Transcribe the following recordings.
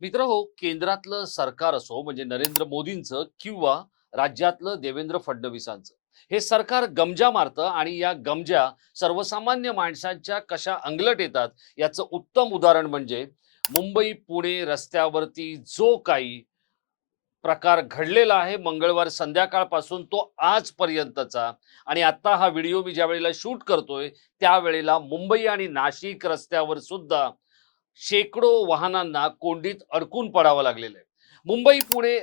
मित्र हो, केंद्रातलं सरकार असो म्हणजे नरेंद्र मोदींचं किंवा राज्यातलं देवेंद्र फडणवीसांचं, हे सरकार गमजा मारतं आणि या गमजा सर्वसामान्य माणसांच्या कशा अंगलट येतात याचं उत्तम उदाहरण म्हणजे मुंबई पुणे रस्त्यावरती जो काही प्रकार घडलेला आहे मंगळवार संध्याकाळपासून तो आजपर्यंतचा. आणि आता हा व्हिडिओ मी ज्या वेळेला शूट करतोय त्यावेळेला मुंबई आणि नाशिक रस्त्यावर सुद्धा शेकडो वाहनांना कोंडीत अडकून पडावं लागलेलं आहे. मुंबई पुणे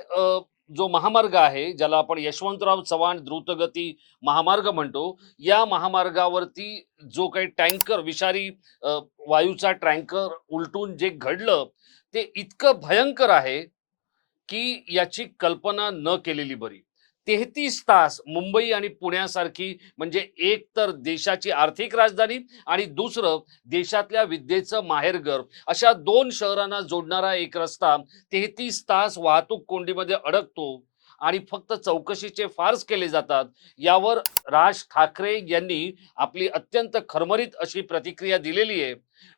जो महामार्ग आहे ज्याला आपण यशवंतराव चव्हाण द्रुतगती महामार्ग म्हणतो, या महामार्गावरती जो काही टँकर विषारी अ, वायूचा टँकर उलटून जे घडलं ते इतकं भयंकर आहे की याची कल्पना न केलेली बरी. 33 तास मुंबई आणि पुण्यासारखी म्हणजे एक तर देशाची आर्थिक राजधानी आणि दुसरं देशातल्या विद्येचं माहेरघर, अशा 2 शहरांना जोडणारा एक रस्ता 33 तास वाहतूक कोंडीमध्ये अडकतो आणि फक्त चौकशीचे फार्स केले जातात. यावर राज ठाकरे यांनी आपली अत्यंत खरमरीत अशी प्रतिक्रिया दिलेली आहे.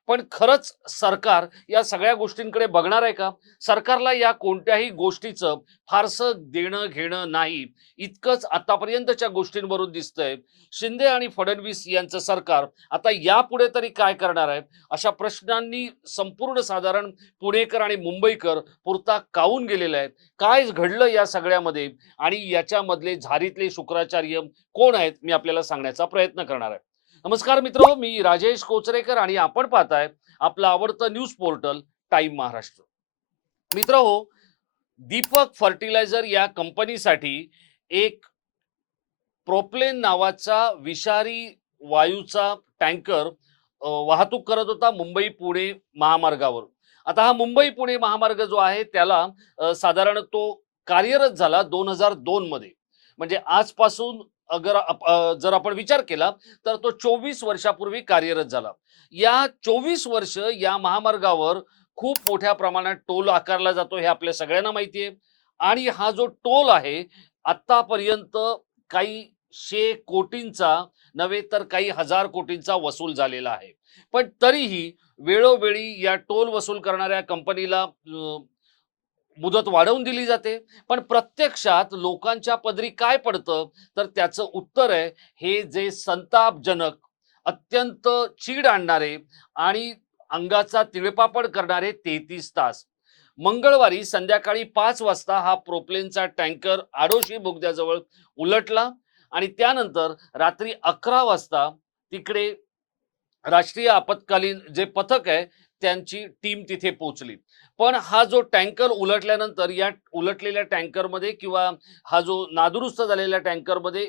पण खरंच सरकार या सगळ्या गोष्टींकडे बघणार आहे का? सरकारला या कोणत्याही गोष्टीचं फारसं देणं घेणं नाही, इतकंच आतापर्यंतच्या गोष्टींवरून दिसतंय. शिंदे आणि फडणवीस यांचं सरकार आता यापुढे तरी काय करणार आहे, अशा प्रश्नांनी संपूर्ण साधारण पुणेकर आणि मुंबईकर पुरता कावून गेलेला आहे. काय घडलं या सगळ्यामध्ये आणि याच्यामधले झारीतले शुक्राचार्य कोण आहेत, मी आपल्याला सांगण्याचा प्रयत्न करणार आहे. नमस्कार मित्र, मी राजेश कोचरेकर आणि आपण पाहताय आपलं आवडतं न्यूज पोर्टल टाइम महाराष्ट्र. मित्र हो, दीपक फर्टिलायझर या कंपनीसाठी एक प्रोप्लेन नावाचा विषारी वायूचा टँकर वाहतूक करत होता मुंबई पुणे महामार्गावर. आता हा मुंबई पुणे महामार्ग जो आहे त्याला साधारण तो कार्यरत झाला 2002 मध्ये. म्हणजे आजपासून जर आपण विचार केला तर तो 24 वर्षापूर्वी कार्यरत झाला. या 24 वर्ष या महामार्गावर खूप मोठ्या प्रमाणात टोल आकारला जातो हे आपल्या सगळ्यांना माहिती आहे. आणि हा जो टोल आहे आतापर्यंत काही शे कोटींचा नव्हे तर काही हजार कोटींचा वसूल झालेला आहे. पण तरीही वेळोवेळी या टोल वसूल करणाऱ्या कंपनीला मुदत वाढवून दिली जाते. पण प्रत्यक्षात लोकांच्या पदरी काय पडतं, तर त्याचं उत्तर आहे हे जे संतापजनक, अत्यंत चीड आणणारे आणि अंगाचा तिळपापड करणारे 33 तास. मंगळवारी संध्याकाळी 5 वाजता हा प्रोप्लेनचा टँकर आडोशी बोगद्याजवळ उलटला आणि त्यानंतर रात्री 11 वाजता तिकडे राष्ट्रीय आपत्कालीन जे पथक आहे त्यांची टीम तिथे पोहोचली. पण हा जो टँकर उलटल्यानंतर या उलटलेल्या टँकरमध्ये किंवा हा जो नादुरुस्त झालेल्या टँकरमध्ये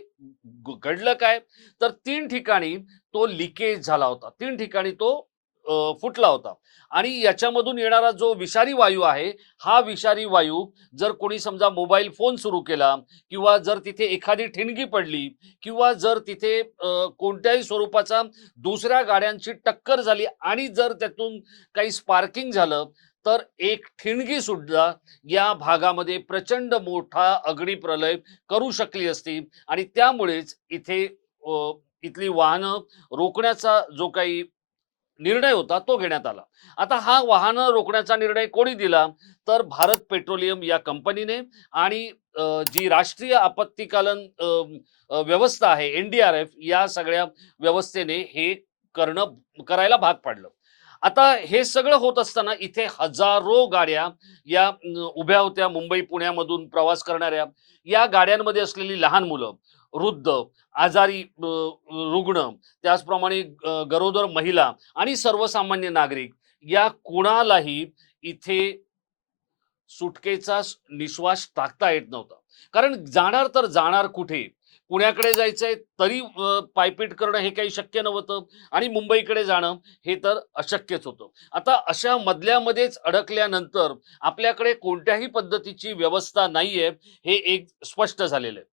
घडलं काय, तर 3 ठिकाणी तो लिकेज झाला होता. 3 ठिकाणी तो फुटला होता. आणि याच्यामधून येणारा जो विषारी वायू आहे, हा विषारी वायू जर कोणी समजा मोबाईल फोन सुरू केला किंवा जर तिथे एखादी ठिणगी पडली किंवा जर तिथे कोणत्याही स्वरूपाचा दुसऱ्या गाड्यांची टक्कर झाली आणि जर त्यातून काही स्पार्किंग झालं, तर एक ठिणगी सुद्धा या भागामध्ये प्रचंड मोठा अग्निप्रलय करू शकली असती. आणि त्यामुळेच इथे इथली वाहनं रोखण्याचा जो काही निर्णय होता तो घेण्यात आला. आता हा वाहनं रोखण्याचा निर्णय कोणी दिला, तर भारत पेट्रोलियम या कंपनीने. आणि जी राष्ट्रीय आपत्तीकालीन व्यवस्था आहे एनडीआरएफ, या सगळ्या व्यवस्थेने हे करायला भाग पाडलं. आता हे सगळं होत असताना इथे हजारो गाड्या या उभ्या होत्या मुंबई पुण्यामधून प्रवास करणाऱ्या. या गाड्यांमध्ये असलेली लहान मुलं, वृद्ध, आजारी रुग्ण, त्याचप्रमाणे गरोदर महिला आणि सर्वसामान्य नागरिक, या कुणालाही इथे सुटकेचा निश्वास टाकता येत नव्हता. कारण जाणार तर जाणार कुठे? पुण्याकडे जायचंय तरी पायपीट करणं हे काही शक्य नव्हतं आणि मुंबईकडे जाणं हे तर अशक्यच होतं. आता अशा मधल्यामध्येच अडकल्यानंतर आपल्याकडे कोणत्याही पद्धतीची व्यवस्था नाहीये, हे एक स्पष्ट झालेलं आहे.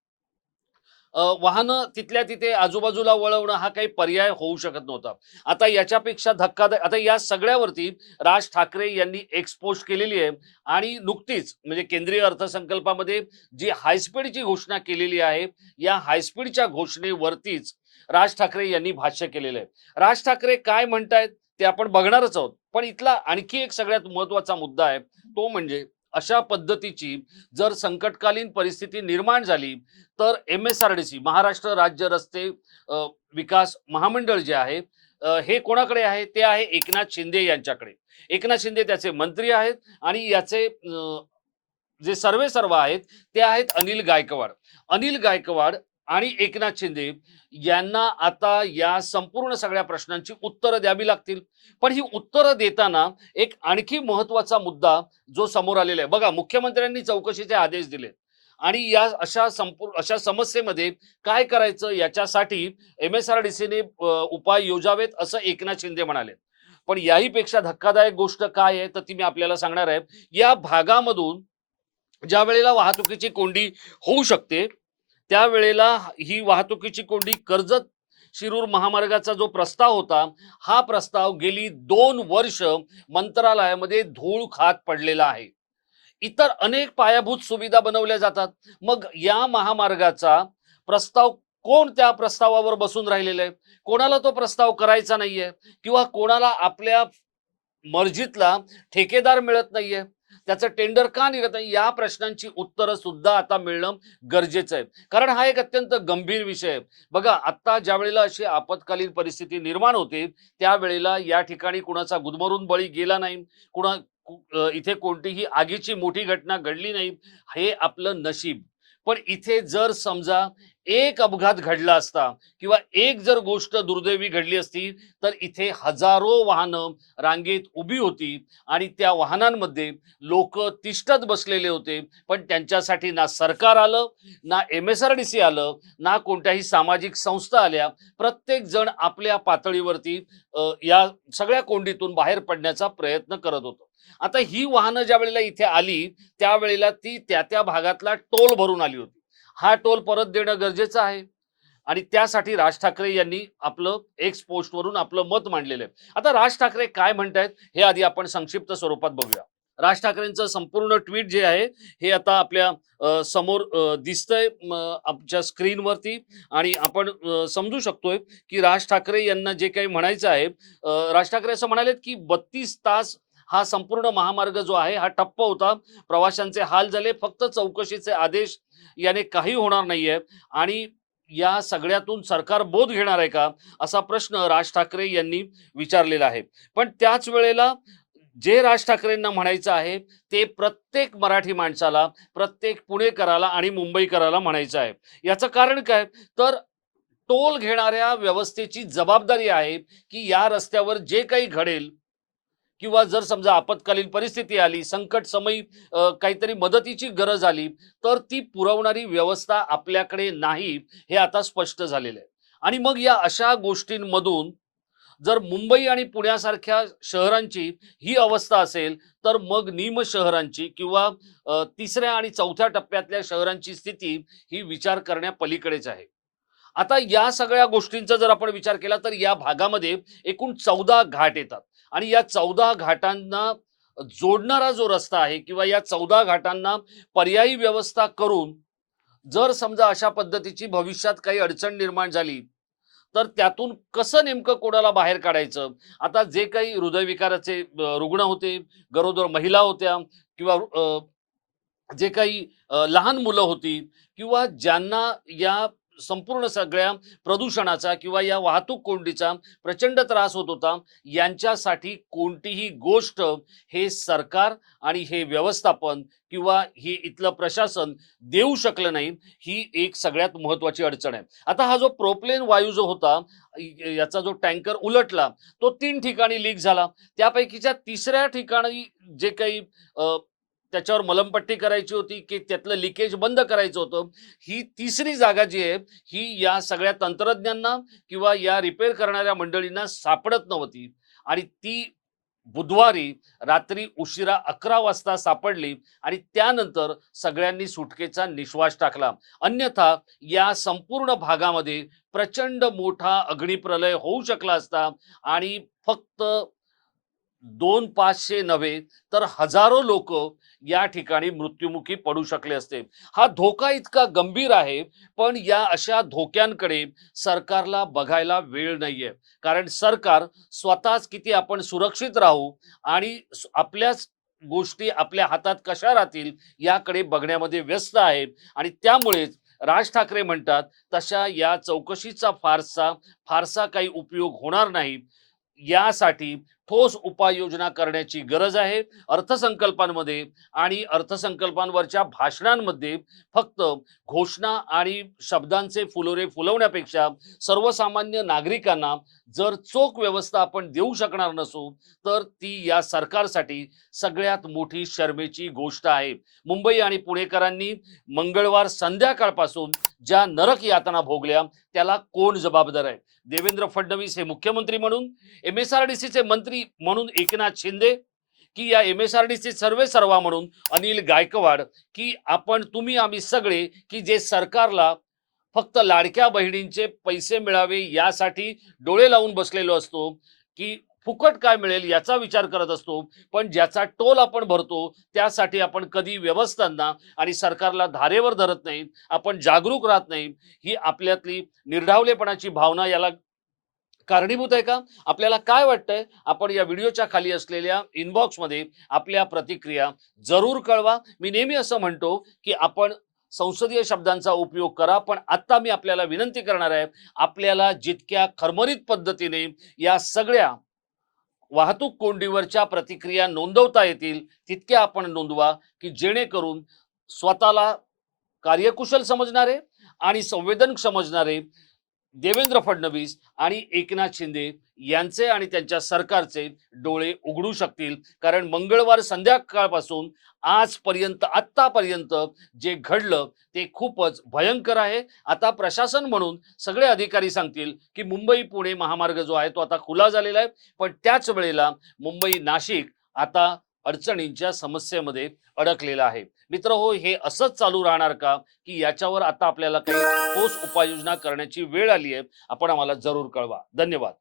वाहनं तिथल्या तिथे आजूबाजूला वळवणं हा काही पर्याय होऊ शकत नव्हता. आता याच्यापेक्षा धक्कादायक, आता या सगळ्यावरती राज ठाकरे यांनी एक्सपोज केलेली आहे. आणि नुकतीच म्हणजे केंद्रीय अर्थसंकल्पामध्ये जी हायस्पीडची घोषणा केलेली आहे, या हायस्पीडच्या घोषणेवरतीच राज ठाकरे यांनी भाष्य केलेलं आहे. राज ठाकरे काय म्हणतायत ते आपण बघणारच आहोत. पण इथला आणखी एक सगळ्यात महत्त्वाचा मुद्दा आहे, तो म्हणजे अशा पद्धतीची जर संकटकालीन परिस्थिती निर्माण झाली, तर एम-एस-आर-डी-सी महाराष्ट्र राज्य रस्ते अ, विकास महामंडळ जे आहे, हे कोणाकडे आहे? ते आहे एकनाथ शिंदे यांच्याकडे. एकनाथ शिंदे त्याचे मंत्री आहेत आणि याचे जे सर्वेसर्वा आहेत ते आहेत अनिल गायकवाड. अनिल गायकवाड आणि एकनाथ शिंदे यांना आता या संपूर्ण सगळ्या प्रश्नांची उत्तरं द्यावी लागतील. पण ही उत्तरं देताना एक आणखी महत्त्वाचा मुद्दा जो समोर आलेला आहे. बघा, मुख्यमंत्र्यांनी चौकशीचे आदेश दिले आणि या अशा समस्येमध्ये काय करायचं याच्यासाठी एम-एस-आर-डी-सीने उपाय योजावेत असं एकनाथ शिंदे म्हणाले. पण याही पेक्षा धक्कादायक गोष्ट काय आहे तर ती मी आपल्याला सांगणार आहे. या भागामधून ज्या वेळेला वाहतुकीची कोंडी होऊ शकते, त्यावेळेला ही वाहतुकीची कोंडी कर्जत शिरूर महामार्गाचा जो प्रस्ताव होता, हा प्रस्ताव गेली 2 वर्ष मंत्रालयामध्ये धूळ खात पडलेला आहे. इतर अनेक पायाभूत सुविधा बनवल्या जातात. मग या महामार्गाचा प्रस्ताव कोण त्या प्रस्तावावर बसून राहिलेलं आहे? कोणाला तो प्रस्ताव करायचा नाहीये किंवा कोणाला आपल्या मर्जीतला ठेकेदार मिळत नाहीये. त्याचं टेंडर का निघत नाही? या प्रश्नांची उत्तरं सुद्धा आता मिळणं गरजेचं आहे. कारण हा एक अत्यंत गंभीर विषय आहे. बघा, आता ज्यावेळेला अशी आपत्कालीन परिस्थिती निर्माण होते, त्यावेळेला या ठिकाणी कुणाचा गुदमरून बळी गेला नाही. इथे कोणतीही आगीची मोठी घटना घडली नाही. हे आपलं नशीब. पण इथे जर समजा एक अपघात घडला असता किंवा एक जर गोष्ट दुर्दैवी घडली असती, तर इथे हजारो वाहनं रांगेत उभी होती आणि त्या वाहनांमध्ये लोक तिष्ठत बसलेले होते. पण त्यांच्यासाठी ना सरकार आलं, ना एम-एस-आर-डी-सी आलं, ना कोणत्याही सामाजिक संस्था आल्या. प्रत्येक जण आपल्या पातळीवरती या सगळ्या कोंडीतून बाहेर पडण्याचा प्रयत्न करत होतं. आता ही वाहनं ज्यावेळेला इथे आली, त्यावेळेला ती त्या भागातला टोल भरून आली होती. हा टोल परत देणं गरजेचं आहे. आणि त्यासाठी राज ठाकरे यांनी आपलं एक्स पोस्टवरून आपलं मत मांडलेलं आहे. आता राज ठाकरे काय म्हणतायत हे आधी आपण संक्षिप्त स्वरूपात बघूया. राज ठाकरेंचं संपूर्ण ट्विट जे आहे हे आता आपल्या समोर दिसतंय आमच्या स्क्रीनवरती आणि आपण समजू शकतोय की राज ठाकरे यांना जे काही म्हणायचं आहे. राज ठाकरे असं म्हणालेत की 32 तास हा संपूर्ण महामार्ग जो आहे हा ठप्प होता. प्रवाशांचे हाल झाले. फक्त चौकशीचे आदेश याने काही होणार नाहीये आणि या सगळ्यातून सरकार बोध घेणार आहे का? असा प्रश्न राज ठाकरे यांनी विचारलेला आहे. पण त्याच वेळेला जे राज ठाकरेंना म्हणायचं आहे, ते प्रत्येक मराठी माणसाला, प्रत्येक पुणेकराला आणि मुंबईकराला म्हणायचं आहे. याचं कारण काय? तर टोल घेणाऱ्या व्यवस्थेची जबाबदारी आहे, की या रस्त्यावर जे काही घडेल किंवा जर समजा आपत्कालीन परिस्थिती आली, संकटसमयी काहीतरी मदतीची गरज आली, तर ती पुरवणारी व्यवस्था आपल्याकडे नाही, हे आता स्पष्ट झालेलं आहे. आणि मग या अशा गोष्टींमधून जर मुंबई आणि पुण्यासारख्या शहरांची ही अवस्था असेल, तर मग निम शहरांची किंवा तिसऱ्या आणि चौथ्या टप्प्यातल्या शहरांची स्थिती ही विचार करण्यापलीकडेच आहे. आता या सगळ्या गोष्टींचा जर आपण विचार केला तर या भागामध्ये एकूण 14 घाट येतात आणि या 14 घाटांना जोडणारा जो रस्ता आहे किंवा या 14 घाटांना पर्यायी व्यवस्था करून जर समजा अशा पद्धतीची भविष्यात काही अडचण निर्माण झाली, तर त्यातून कसं नेमकं कोणाला बाहेर काढायचं? आता जे काही हृदयविकाराचे रुग्ण होते, गरोदर महिला होत्या किंवा जे काही लहान मुलं होती किंवा ज्यांना या संपूर्ण सगळ्या प्रदूषणाचा किंवा या वाहतूक कोंडीचा प्रचंड त्रास होत होता, यांच्यासाठी कोणतीही गोष्ट हे सरकार आणि हे व्यवस्थापन किंवा हे इथलं प्रशासन देऊ शकलं नाही. ही एक सगळ्यात महत्त्वाची अडचण आहे. आता हा जो प्रोप्लेन वायू जो होता, याचा जो टँकर उलटला, तो 3 ठिकाणी लीक झाला. त्यापैकीच्या तिसऱ्या ठिकाणी जे काही त्याच्यावर मलमपट्टी करायची होती की त्यातलं लिकेज बंद करायचं होतं. ही तिसरी जागा जी आहे, ही या सगळ्या तंत्रज्ञांना किंवा या रिपेअर करणाऱ्या मंडळींना सापडत नव्हती आणि ती बुधवारी रात्री उशिरा 11 वाजता सापडली आणि त्यानंतर सगळ्यांनी सुटकेचा निश्वास टाकला. अन्यथा या संपूर्ण भागामध्ये प्रचंड मोठा अग्निप्रलय होऊ शकला असता आणि फक्त 200-500 नव्हे तर हजारो लोक या ठिकाणी मृत्युमुखी पडू शकले असते. हा धोका इतका गंभीर आहे, पण या अशा धोक्यांकडे सरकारला बघायला वेळ नाहीये. कारण सरकार स्वतःच किती आपण सुरक्षित राहू आणि आपल्याच गोष्टी आपल्या हातात कशा राहतील याकडे बघण्यामध्ये व्यस्त आहे. आणि त्यामुळेच राज ठाकरे म्हणतात तशा या चौकशीचा फारसा काही उपयोग होणार नाही. यासाठी ठोस उपाययोजना करण्याची गरज आहे. अर्थसंकल्पांमध्ये आणि अर्थसंकल्पांवरच्या भाषणांमध्ये फक्त घोषणा आणि शब्दांचे फुलोरे फुलवण्यापेक्षा सर्वसामान्य नागरिकांना जर चोख व्यवस्था आपण देऊ शकणार नसू, तर ती या सरकारसाठी सगळ्यात मोठी शरमेची गोष्ट आहे. मुंबई आणि पुणेकरांनी मंगळवार संध्याकाळपासून ज्या नरक यातना भोगल्या, त्याला कोण जबाबदार आहे? देवेंद्र फडणवीस हे मुख्यमंत्री म्हणून, एमएसआरडीसीचे मंत्री म्हणून एकनाथ शिंदे, की या एमएसआरडीसी सर्वेसर्वा म्हणून अनिल गायकवाड, की आपण तुम्ही आम्ही सगळे की जे सरकारला फक्त लाडक्या बहिणींचे पैसे मिळावे यासाठी डोळे लावून बसलेलो असतो, की फुकट काय मिळेल याचा विचार करत असतो, पण ज्याचा टोल आपण भरतो त्यासाठी आपण कधी व्यवस्थांना आणि सरकारला धारेवर धरत नाही, आपण जागरूक राहत नाही. ही आपल्यातली निर्ढावलेपणाची भावना याला कारणीभूत आहे का? आपल्याला काय वाटतंय? आपण या व्हिडिओच्या खाली असलेल्या इनबॉक्समध्ये आपल्या प्रतिक्रिया जरूर कळवा. मी नेहमी असं म्हणतो, की आपण संसदीय शब्दांचा उपयोग करा, पण आत्ता मी आपल्याला विनंती करणार आहे, आपल्याला जितक्या खरमरीत पद्धतीने या सगळ्या वाहतूक कोंडीवरच्या प्रतिक्रिया नोंदवता येतील, तितक्या आपण नोंदवा, की जेणेकरून स्वतःला कार्यकुशल समजणारे आणि संवेदन समजणारे देवेंद्र फडणवीस आणि एकनाथ शिंदे यांचे आणि त्यांच्या सरकारचे डोळे उघडू शकतील. कारण मंगळवार संध्याकाळपासून आजपर्यंत आत्तापर्यंत जे घडलं ते खूपच भयंकर आहे. आता प्रशासन म्हणून सगळे अधिकारी सांगतील की मुंबई पुणे महामार्ग जो आहे तो आता खुला झालेला आहे, पण त्याच वेळेला मुंबई नाशिक आता अडचणींच्या समस्येमध्ये अडकलेला आहे. मित्र हो, हे असंच चालू राहणार का, की याच्यावर आता आपल्याला काही ठोस उपाययोजना करण्याची वेळ आली आहे? आपण आम्हाला जरूर कळवा. धन्यवाद.